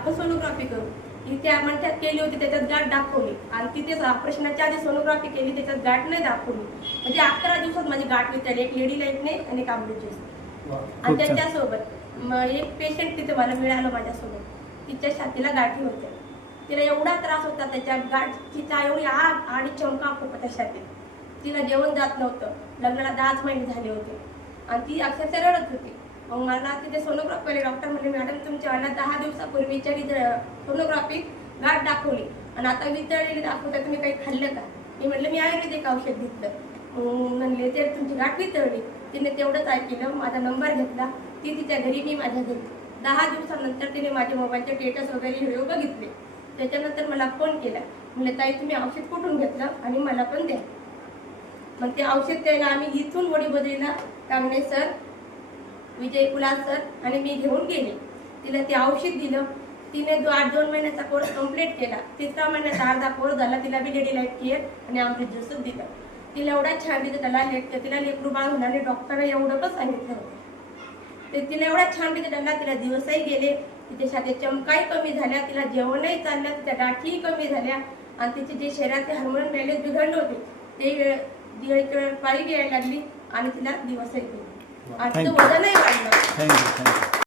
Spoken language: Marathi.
आपण सोनोग्राफी करू. इथे म्हणतात केली होती, त्याच्यात गाठ दाखवली आणि तिथेच ऑपरेशनच्या आधी सोनोग्राफी केली, त्याच्यात गाठ नाही दाखवली. म्हणजे 11 दिवसात माझी गाठ वितळली, एक लेडी लाईफने आणि एक आंबेजूस. आणि त्याच्यासोबत एक पेशंट तिथे मला मिळालं माझ्यासोबत, तिच्या छातीला गाठी होत्या. तिला एवढा त्रास होता, त्याच्या गाठीचा एवढी आग आणि चमका खूप होता छातीत. तिला जेवण जात नव्हतं, लग्नाला 10 महिने झाले होते आणि ती अक्षरशः रडत होती. मग मला तिथे सोनोग्राफी डॉक्टर म्हणले, मॅडम तुमच्या 10 दिवसापूर्वीच्या सोनोग्राफी गाठ दाखवली आणि आता वितळलेली दाखवता, तुम्ही काही खाल्लं का? मी म्हटलं मी आयुर्वेदिक औषध घेतलं. म्हणले ते तुमची गाठ वितळली. तिने तेवढंच ऐकलं, माझा नंबर घेतला, ती तिच्या घरी, मी माझ्या घरी. 10 दिवसानंतर तिने माझे मोबाईलचे स्टेटस वगैरे व्हिडिओ बघितले. त्याच्यानंतर मला फोन केला, म्हणले ताई तुम्ही औषध कुठून घेतलं आणि मला पण द्या. मग ते औषध द्यायला आम्ही इथून वडीबद्रीला कांगणे सर, विजय कुलाल सर आणि मी घेऊन गेले. तिला ते औषध दिलं. तिने 2 महिन्याचा कोर्स कंप्लीट केला. 3रा महिन्याचा अर्धा कोर्स झाला. तिला बी लेडी लाईफ केअर आणि अमृत ज्यूसच दिलं. तिला एवढा छान दिलं, तिला लेकरू बाळ होणार नाही, डॉक्टरने एवढं पण सांगितलं होतं. ते तिला एवढा छान दिलं त्यांना. तिला दिवसही गेले, तिच्या छातीत चमकाही कमी झाल्या, तिला जेवणही चाललं, तिच्या गाठीही कमी झाल्या आणि तिचे जे शरीरातले हार्मोन बॅलन्स बिघडले होते ते पाळी यायला लागली आणि तिला दिवसही गेले आणि तिचं वजनही वाढलं.